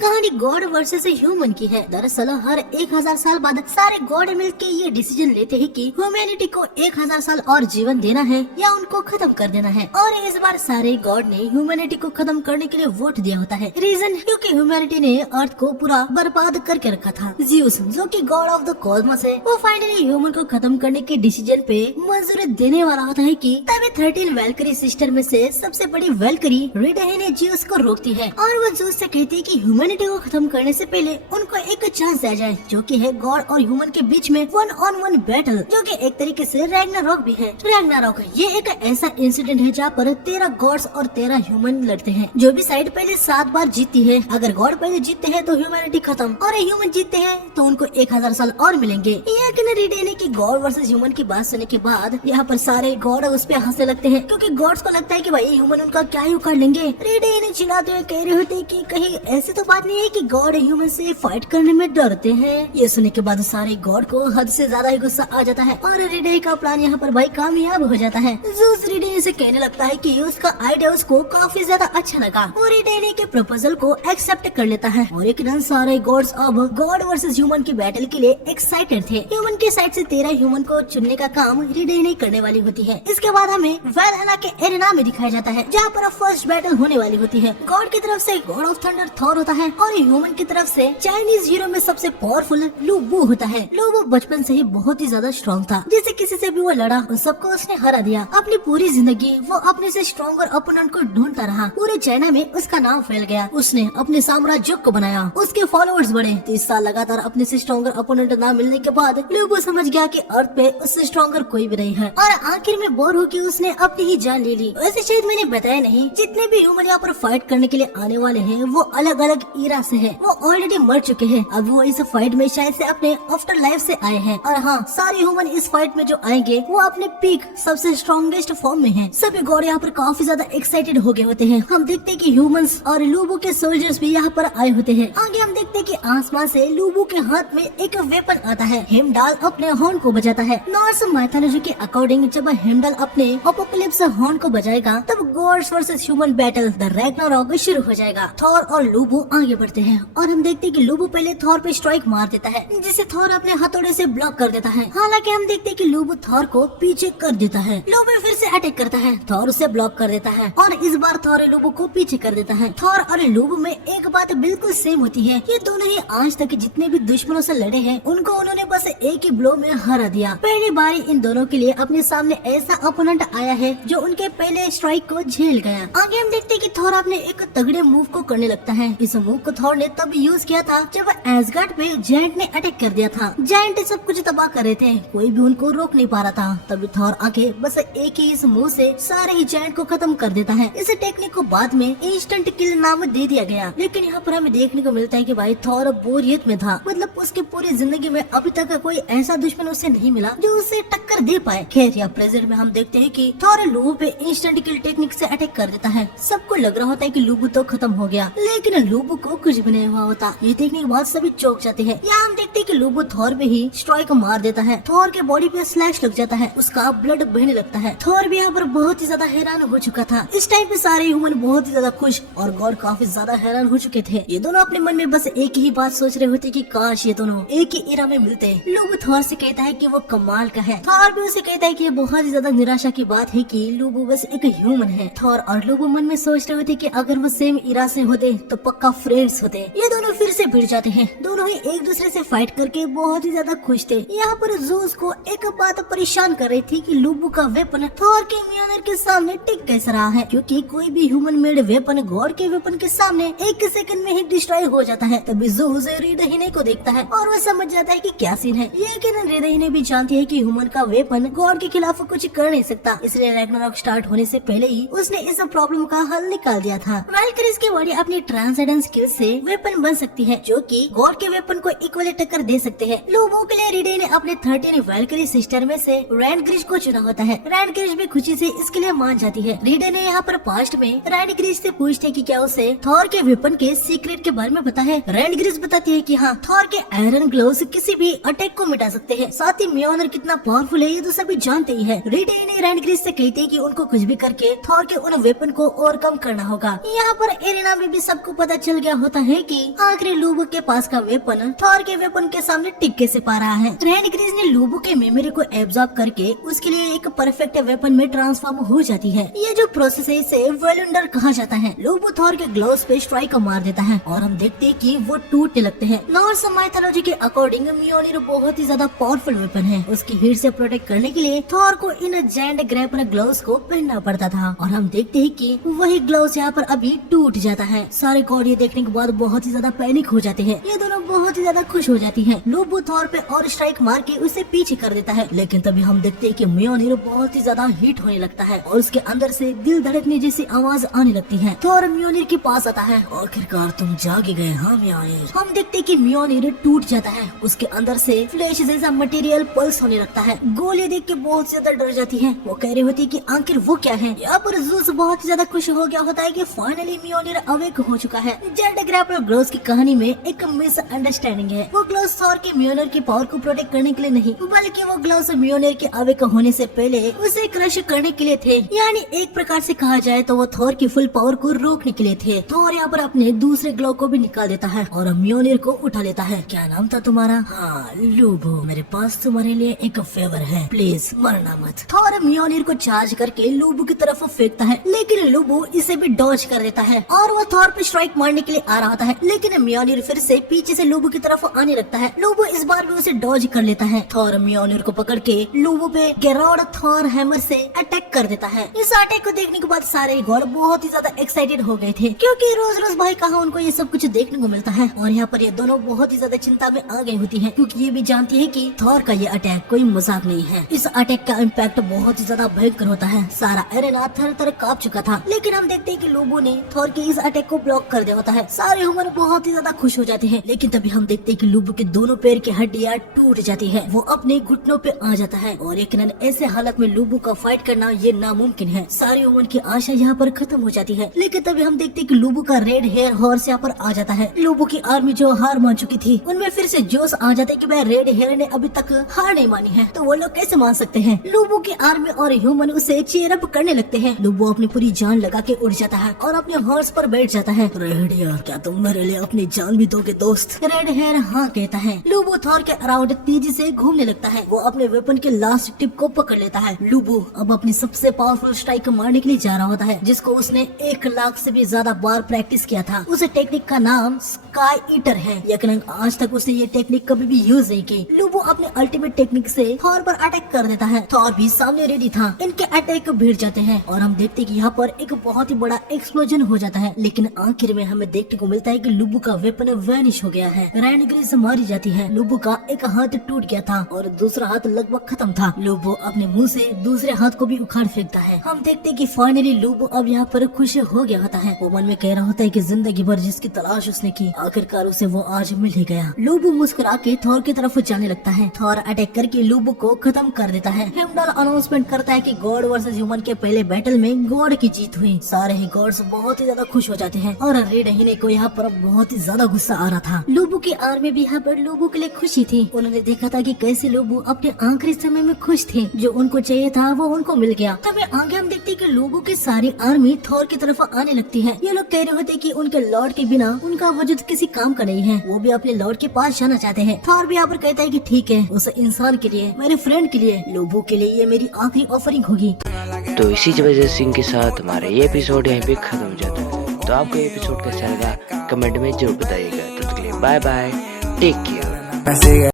कहानी God versus human की है। दरअसल हर 1000 साल बाद सारे गॉड मिलके ये डिसीजन लेते हैं कि ह्यूमैनिटी को 1000 साल और जीवन देना है या उनको खत्म कर देना है। और इस बार सारे गॉड ने ह्यूमैनिटी को खत्म करने के लिए वोट दिया होता है। रीजन क्योंकि ह्यूमैनिटी ने अर्थ को पूरा बर्बाद करके रखा था। ज़्यूस जो कि गॉड ऑफ द कॉस्मोस है, वो फाइनली ह्यूमन को खत्म करने के डिसीजन पे मंजूरी देने वाला होता है कि तभी 13 वेल्करी सिस्टर में से सबसे बड़ी वेल्करी रिडेही ने ज़्यूस को रोकती है और वो ज़्यूस से कहती है कि ह्यूमैनिटी को खत्म करने से पहले उनको एक चांस दिया जाए, जो कि है गॉड और ह्यूमन के बीच में 1-on-1 बैटल, जो कि एक तरीके से रैग्नारॉक भी है। रैग्नारॉक ये एक ऐसा इंसिडेंट है जहाँ पर 13 गॉड्स और 13 ह्यूमन लड़ते हैं। जो भी साइड पहले 7 बार जीतती है, अगर गॉड पहले जीतते हैं तो ह्यूमैनिटी खत्म और ह्यूमन जीतते हैं तो उनको 1000 साल और मिलेंगे। रिडे की गॉड वर्सेस ह्यूमन की बात सुनने के बाद यहाँ पर सारे गॉड उस पे हंसने लगते हैं, क्योंकि गॉड्स को लगता है कि भाई ह्यूमन उनका क्या ही उखाड़ लेंगे। रिडे ने चिल्लाते हुए कह रहे होते हैं कि कहीं ऐसी तो बात नहीं है कि गॉड ह्यूमन से फाइट करने में डरते हैं। ये सुनने के बाद सारे गॉड को हद से ज्यादा ही गुस्सा आ जाता है और रिडे का प्लान यहाँ पर भाई कामयाब हो जाता है। ज़्यूस रिडे से कहने लगता है कि उसका आइडिया उसको काफी ज्यादा अच्छा लगा और रिडे के प्रपोजल को एक्सेप्ट कर लेता है। और एक दिन सारे गॉड्स अब गॉड वर्सेस ह्यूमन की बैटल के लिए एक्साइटेड थे। ह्यूमन के साइड से 13 ह्यूमन को चुनने का काम रिडे करने वाली होती है। इसके बाद हमें वैलहला के एरेना में दिखाया जाता है, जहाँ पर फर्स्ट बैटल होने वाली होती है। गॉड की तरफ से गॉड ऑफ थंडर थॉर होता है और ह्यूमन की तरफ से चाइनीज हीरो में सबसे पावरफुल लू वू होता है। लू वू बचपन से ही बहुत ही ज्यादा स्ट्रॉन्ग था, जिसे किसी से भी वो लड़ा और सबको उसने हरा दिया। अपनी पूरी जिंदगी वो अपने से स्ट्रॉन्गर ओपोनेंट को ढूंढता रहा। पूरे चाइना में उसका नाम फैल गया। उसने अपने साम्राज्य को बनाया, उसके फॉलोअर्स बढ़े। 30 साल लगातार अपने से स्ट्रॉन्गर ओपोनेंट ना मिलने के बाद लू वू समझ गया कि अर्थ पे उससे स्ट्रॉन्गर कोई भी नहीं है और आखिर में बोर होकर उसने अपनी ही जान ले ली। वैसे शायद मैंने बताया नहीं, जितने भी ह्यूमन यहाँ पर फाइट करने के लिए आने वाले हैं वो अलग अलग ईरा से है। वो ऑलरेडी मर चुके हैं, अब वो इस फाइट में शायद से अपने आफ्टर लाइफ से आए हैं। और हाँ, सारे ह्यूमन इस फाइट में जो आएंगे वो अपने पीक सबसे स्ट्रॉन्गेस्ट फॉर्म में हैं। सभी गॉड यहाँ पर काफी ज्यादा एक्साइटेड हो गए होते हैं। हम देखते हैं कि ह्यूमंस और लूबू के सोल्जर्स भी यहाँ पर आए होते हैं। आगे हम देखते हैं कि आसमान से लूबू के हाथ में एक वेपन आता है। हेमडाल अपने हॉर्न को बजाता है। नॉर्स माइथोलॉजी के अकॉर्डिंग जब हेमडाल अपने अपोकलिप्स हॉर्न को बजाएगा तब gods versus human battle the Ragnarok शुरू हो जाएगा। थॉर और लूबू आगे बढ़ते हैं और हम देखते हैं कि लूबू पहले थॉर पे स्ट्राइक मार देता है, जिसे थॉर अपने हथौड़े से ब्लॉक कर देता है। हालांकि हम देखते हैं कि लूबू थॉर को पीछे कर देता है। लूबू फिर से अटैक करता है, थॉर उसे ब्लॉक कर देता है और इस बार थॉर लूबू को पीछे कर देता है। थॉर और लूबू में एक बात बिल्कुल सेम होती है, ये दोनों ही आज तक जितने भी दुश्मनों से लड़े हैं उनको उन्होंने बस एक ही ब्लो में हरा दिया। पहली बारी इन दोनों के लिए अपने सामने ऐसा ओपोनेंट आया है जो उनके पहले स्ट्राइक को झेल गया। आगे हम देखते हैं कि थॉर अपने एक तगड़े मूव को करने लगता है। इस मूव को थॉर ने तब यूज किया था जब एसगार्ड पे जायंट ने अटैक कर दिया था। जायंट सब कुछ तबाह कर रहे थे, कोई भी उनको रोक नहीं पा रहा था। तभी थॉर आके बस एक ही इस मूव से सारे ही जायंट को खत्म कर देता है। इस टेक्निक को बाद में इंस्टेंट किल नाम दे दिया गया। लेकिन यहाँ पर हमें देखने को मिलता है कि भाई थॉर बोरियत में था, मतलब उसकी पूरी जिंदगी में अभी तक कोई ऐसा दुश्मन उसे नहीं मिला जो उसे टक्कर दे पाए। खैर या प्रेजेंट में हम देखते हैं कि थॉर लूबू पे इंस्टेंट किल टेक्निक से अटैक कर देता है। सबको लग रहा होता है कि लूबू तो खत्म हो गया, लेकिन लूबू को कुछ भी नहीं हुआ होता। ये देखने के बाद सभी चौंक जाते हैं। यहाँ हम देखते हैं कि लूबू थॉर पे ही स्ट्राइक मार देता है। थॉर के बॉडी पे स्लैश लग जाता है, उसका ब्लड बहने लगता है। थॉर भी यहाँ पर बहुत ही ज्यादा हैरान हो चुका था। इस टाइम पे सारे ह्यूमन बहुत ही ज्यादा खुश और गॉड काफी ज्यादा हैरान हो चुके थे। ये दोनों अपने मन में बस एक ही बात सोच रहे होते कि काश ये दोनों एक ही इरा में मिलते। लूबू थॉर से कहता है कि वो कमाल का है। थॉर भी उसे कहता है कि ये बहुत ही ज्यादा निराशा की बात है कि लूबू बस एक ह्यूमन है। थॉर और लूबू मन में सोच रहे होते कि अगर वो सेम इरा से होते तो पक्का फ्रेंड्स होते। ये दोनों फिर से भिड़ जाते हैं। दोनों ही एक दूसरे से फाइट करके बहुत ही ज्यादा खुश थे। यहाँ पर ज़्यूस को एक बात परेशान कर रही थी कि लूबू का वेपन थॉर के म्योल्नर के सामने टिक कैसे रहा है, क्योंकि कोई भी ह्यूमन मेड वेपन गॉड के वेपन के सामने एक सेकंड में ही डिस्ट्रॉय हो जाता है। तभी ज़्यूस रिडहीने को देखता है और वो समझ जाता है कि क्या सीन है। लेकिन रिडहीने भी जानती है कि ह्यूमन का वेपन गॉड के खिलाफ कुछ कर नहीं सकता, इसलिए रैग्नारॉक स्टार्ट होने से पहले ही उसने इस प्रॉब्लम का हल निकाल दिया था। वैल्करीज की बॉडी अपनी ट्रांसेंडेंस स्किल से वेपन बन सकती है, जो कि गॉड के वेपन को इक्वली टक्कर दे सकते हैं। लूबू के लिए रिडे ने अपने 13 वैल्करी सिस्टर में से रैंडग्रिज को चुना होता है। रैंडग्रिज भी खुशी से इसके लिए मान जाती है। रिडे ने यहाँ पर पास्ट में रैंडग्रिज से पूछते कि क्या उसे थॉर के वेपन के सीक्रेट के बारे में पता है। रैंडग्रिज बताती है कि हाँ, थॉर के आयरन ग्लोव्स किसी भी अटैक को मिटा सकते हैं। साथ ही म्योल्नर कितना पावरफुल है ये तो सभी जानते ही है। रिडे ने रैंडग्रिज से कहते हैं कि उनको कुछ भी करके थॉर के उन वेपन को ओवरकम करना होगा। यहाँ पर एरेना में भी सबको पता चल गया होता है कि आखिर लोबो के पास का वेपन थॉर के वेपन के सामने टिक्के से पा रहा है। रेनग्रिज ने लोबो के मेमोरी को एब्जॉर्ब करके उसके लिए एक परफेक्ट वेपन में ट्रांसफॉर्म हो जाती है। ये जो प्रोसेस है इसे वेलुंडर कहा जाता है। लोबो थॉर के ग्लव्स पे स्ट्राइक मार देता है और हम देखते हैं कि वो टूटने लगते हैं। नॉर्स माइथोलॉजी के अकॉर्डिंग म्योनिर बहुत ही ज्यादा पावरफुल वेपन है। उसकी हीट से प्रोटेक्ट करने के लिए थॉर को इन जायंट ग्रैपलर ग्लव्स को पहनना पड़ता था और हम देखते हैं कि वही ग्लव्स यहाँ पर अभी टूट जाता है। सारे गॉड ये देखने के बाद बहुत ही ज्यादा पैनिक हो जाते हैं। ये दोनों बहुत ही ज्यादा खुश हो जाती हैं। लोबो थॉर पे और स्ट्राइक मार के उसे पीछे कर देता है, लेकिन तभी हम देखते हैं कि म्योनिर बहुत ही ज्यादा हीट होने लगता है और उसके अंदर से दिल धड़कने जैसी आवाज आने लगती है। थॉर म्योनिर के पास आता है। आखिरकार तुम जागे गए हाँ म्योनिर। हम देखते हैं कि म्योनिर टूट जाता है। उसके अंदर से फ्लैश जैसा मटेरियल पल्स होने लगता है। गोली देख के बहुत ज्यादा डर जाती है। वो कह रही होती है कि आखिर वो क्या है। यहाँ पर ज़ूस बहुत ज्यादा खुश हो गया होता है कि फाइनली म्योनिर अवेक हो चुका है। जायंट ग्रैपलर ग्लव्स की कहानी में एक मिसअंडरस्टैंडिंग है। वो ग्लव्स थॉर के म्योनिर की पावर को प्रोटेक्ट करने के लिए नहीं, बल्कि वो ग्लव्स म्योनिर के अवेक होने से पहले उसे क्रश करने के लिए थे। यानी एक प्रकार से कहा जाए तो वो थॉर की फुल पावर को रोकने के लिए थे। थॉर यहाँ पर अपने दूसरे ग्लव को भी निकाल देता है और म्योनिर को उठा लेता है। क्या नाम था तुम्हारा? हाँ लोबो, मेरे पास तुम्हारे लिए एक फेवर है, प्लीज मरना मत। थॉर म्योनिर को चार्ज करके लोबो की तरफ फेंकता है, लेकिन लोबो इसे भी डॉज कर देता है और वो थॉर पे स्ट्राइक मारने के लिए आ रहा होता है, लेकिन म्योनिर फिर से पीछे से लोबो की तरफ आने लगता है। लोबो इस बार भी उसे डॉज कर लेता है। थॉर म्योनिर को पकड़ के लोबो पे गेरोड थॉर हैमर से अटैक कर देता है। इस अटैक को देखने के बाद सारे गॉड बहुत ही ज्यादा एक्साइटेड हो गए थे, क्योंकि रोज रोज भाई कहाँ उनको ये सब कुछ देखने को मिलता है। और यहाँ पर ये दोनों बहुत ही ज्यादा चिंता में आ गई होती है, क्योंकि ये भी जानती है कि थॉर का ये अटैक कोई मजाक नहीं है। इस अटैक का इम्पैक्ट बहुत ही ज्यादा भयंकर होता है। सारा एरेना थर थर कांप चुका था, लेकिन हम देखते हैं कि लोबो ने थॉर के इस अटैक को ब्लॉक कर दिया होता है। सारे ह्यूमन बहुत ही ज्यादा खुश हो जाते हैं, लेकिन तभी हम देखते हैं कि लोबो के दोनों पैर की हड्डियां टूट जाती है। वो अपने घुटनों पे आ जाता है और यकीनन ऐसे हालत में लोबो का फाइट करना ये नामुमकिन है। सारे ह्यूमन की आशा यहाँ पर खत्म हो जाती है, लेकिन तभी हम देखते हैं कि लोबो का रेड हेयर हॉर्स यहाँ पर आ जाता है। लोबो की आर्मी जो हार मान चुकी थी, उनमें फिर से जोश आ जाता है कि भाई रेड हेयर ने अभी तक हार नहीं मानी है, तो वो लोग कैसे मान सकते हैं। लोबो की आर्मी और ह्यूमन उसे चीयर अप करने लगते हैं। लोबो अपनी पूरी जान लगा के उड़ जाता है और अपने हॉर्स पर बैठ जाता है। रेड हेयर, क्या तुम मेरे लिए अपनी जान भी दोगे दोस्त? रेड हेयर हाँ कहता है। लोबो थॉर के अराउंड तेजी से घूमने लगता है। वो अपने वेपन के लास्ट टिप को पकड़ लेता है। लोबो अब अपनी सबसे पावरफुल स्ट्राइक मारने के लिए जा रहा होता है, जिसको उसने 1 लाख से भी ज्यादा बार प्रैक्टिस किया था। उस टेक्निक का नाम स्काई ईटर है, लेकिन आज तक उसने ये टेक्निक कभी भी यूज नहीं की। लोबो अपने अल्टीमेट टेक्निक से थॉर पर अटैक कर देता है। थॉर भी सामने रेडी था। इनके अटैक भिड़ जाते हैं और हम देखते हैं कि यहाँ पर एक बहुत ही बड़ा एक्सप्लोजन हो जाता है, लेकिन आखिर में हमें देखने को मिलता है कि लोबो का वेपन वैनिश हो गया है। रेनग्रिज मारी जाती है। लोबो का एक हाथ टूट गया था और दूसरा हाथ लगभग खत्म था। लोबो अपने मुंह से दूसरे हाथ को भी उखाड़ फेंकता है। हम देखते हैं कि फाइनली लोबो अब यहाँ पर खुश हो गया होता है। वो मन में कह रहा होता है कि जिंदगी भर जिसकी तलाश उसने की, आखिरकार उसे वो आज मिल ही गया। लोबो मुस्कुरा के थॉर की तरफ जाने लगता है। थॉर अटैक करके लोबो को खत्म कर देता है। हेमडाल अनाउंसमेंट करता है कि गॉड वर्सेस ह्यूमन के पहले बैटल में गॉड की जीत हुई। सारे ही गॉड्स बहुत ही ज्यादा खुश हो जाते हैं और रेड हिने को यहाँ पर बहुत ही ज्यादा गुस्सा आ रहा था। लोबो की आर्मी भी यहाँ पर लोबो के लिए खुशी थी। उन्होंने देखा था कि कैसे लोबो अपने आखिरी समय में खुश थे। जो उनको चाहिए था वो उनको मिल गया। तभी आगे हम देखते हैं कि लोबो की सारी आर्मी थॉर की तरफ आने लगती है। ये लोग कह रहे होते कि उनके लॉर्ड के बिना उनका वजूद किसी काम का नहीं है। वो भी अपने लॉर्ड के पास जाना चाहते हैं। थॉर भी यहाँ पर कहता है कि ठीक है, उस इंसान के लिए, मेरे फ्रेंड के लिए, लोबो के लिए ये मेरी आखिरी ऑफरिंग होगी। तो इसी वजह सिंह के साथ हमारा ये एपिसोड यहीं पे खत्म हो जाता है। तो आपको ये एपिसोड कैसा लगा कमेंट में जरूर बताइएगा। तब तक के लिए बाय बाय, टेक केयर।